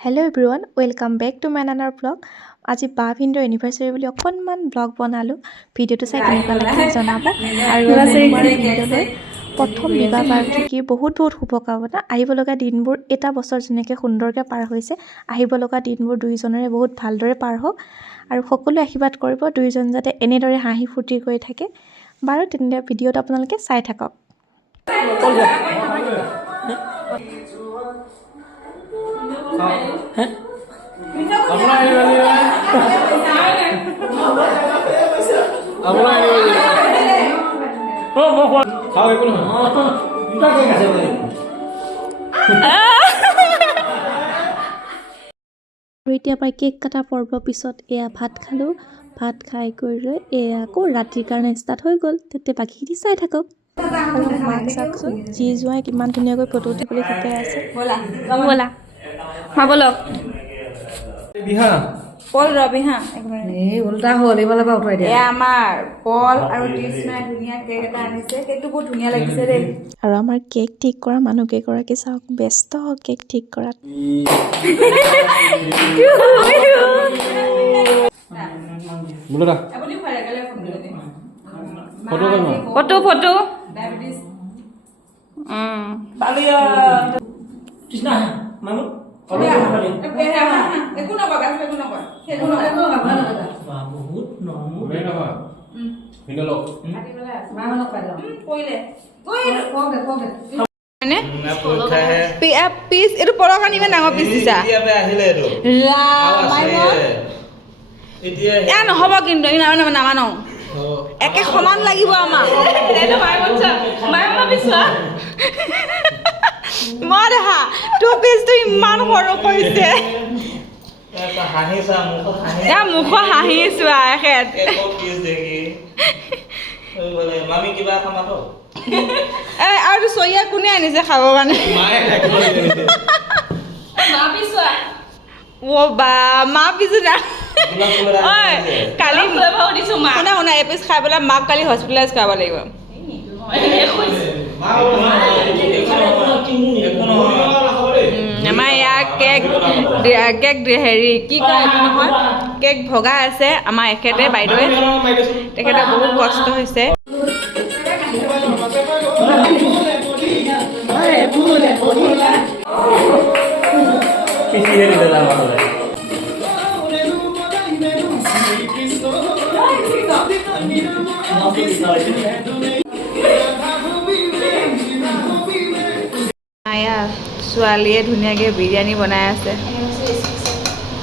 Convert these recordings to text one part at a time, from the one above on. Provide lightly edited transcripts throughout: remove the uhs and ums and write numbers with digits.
Hello' everyone, welcome back to my নানাৰ blog. আজি বা ভিনদেউৰ এনিভাৰ্চাৰী বুলি অকণমান ব্লগ বনালোঁ। ভিডিঅ'টো চাই কেনেকুৱা লাগিল জনাব। আৰু মোৰ ভিনদেউলৈ প্ৰথম বিবাহ বাৰ্ষিকীৰ বহুত শুভকামনা। আহিব লগা দিনবোৰ এটা বছৰ যেনেকৈ সুন্দৰকৈ পাৰ হৈছে, আহিব লগা দিনবোৰ দুয়োজনৰে বহুত ভালদৰে পাৰ হওক আৰু সকলোৱে আশীৰ্বাদ কৰিব দুয়োজন যাতে এনেদৰে হাঁহি ফূৰ্তি কৰি থাকে। বাৰু তেন্তে ভিডিঅ'টো আপোনালোকে চাই থাকক। আৰু এতিয়া প্ৰায় কেক কটা পৰ্বৰ পিছত এয়া ভাত খালোঁ। ভাত খাই কৰি লৈ এয়া আকৌ ৰাতিৰ কাৰণে ষ্টাৰ্ট হৈ গ'ল। তেতিয়া বাকীখিনি চাই থাকক। আৰু মাক চাওকচোন, যি জোঁৱাই কিমান ধুনীয়াকৈ ফটো উঠিবলৈ শিকাই আছে। ব'লা ব'লক পল ৰবি হা উল্টা হ'ল এইফালৰ পৰা উঠাই দিয়া। আমাৰ পল আৰু তৃষ্ণাই ধুনীয়া কেক এটা আনিছে। কেকটো বহুত ধুনীয়া লাগিছে দেই। আৰু আমাৰ কেক ঠিক কৰা মানুহ কেইগৰাকী চাওক, ব্যস্ত কেক ঠিক কৰাত। ফটো ফটো পিচ এইটো পলৰ কাৰণে ইমান ডাঙৰ পিচ দিছা। এয়া নহ'ব কিন্তু নামানো, একে সমান লাগিব আমাক। মই দেখা তোৰ পিচটো ইমান সৰু কৰিছে। মুখত হাঁহিছো আৰু চৰিয়া কোনে আনিছে খাবৰ কাৰণে? মা পিছো না কালি শুনা এপিচ খাই পেলাই মাক কালি হস্পিটেলাইজ কৰাব লাগিব। আমাৰ ইয়াৰ কেক হেৰি কি কয় নহয়, কেক ভগাই আছে আমাৰ এখেতে বাইদেৱে। তেখেতৰ বহুত কষ্ট হৈছে। ছোৱালীয়ে ধুনীয়াকৈ বিৰিয়ানী বনাই আছে।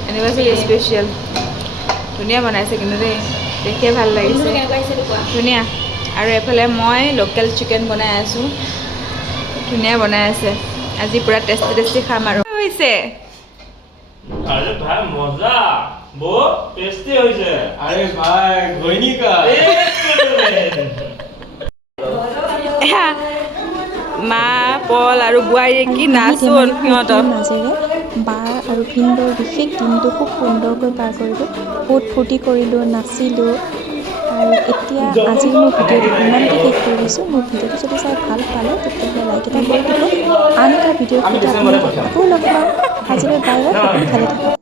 এনিভাৰ্চাৰী স্পেচিয়েল ধুনীয়া বনাইছে কিন্তু দেই, দেখিয়ে ভাল লাগিছে, ধুনীয়া। আৰু এফালে মই লোকেল চিকেন বনাই আছোঁ, ধুনীয়া বনাই আছে। আজি পূৰা টেষ্টি টেষ্টি খাম আৰু হৈছে। अरे भाई मजा बहुत टेस्टी होइছে। अरे भाई घोइनी का মা পল আৰু বোৱাৰীয়ে কি নাচোন সিহঁতৰ মাজেৰে। বা আৰু ভিনদেউৰ বিশেষ দিনটো খুব সুন্দৰকৈ পাৰ কৰিলোঁ, বহুত ফূৰ্তি কৰিলোঁ, নাচিলোঁ। আৰু এতিয়া আজিৰ মোৰ ভিডিঅ'টো ইমানতে শেষ কৰি দিছোঁ। মোৰ ভিডিঅ'টো যদি চাই ভাল পালে তেতিয়াহ'লে লাইক এটা কৰি দিব। আন এটা ভিডিঅ'ৰ সৈতে আপোনালোকক আকৌ লগ পাম। আজিলৈ বাই বাই, সকলো ভালে থাকক।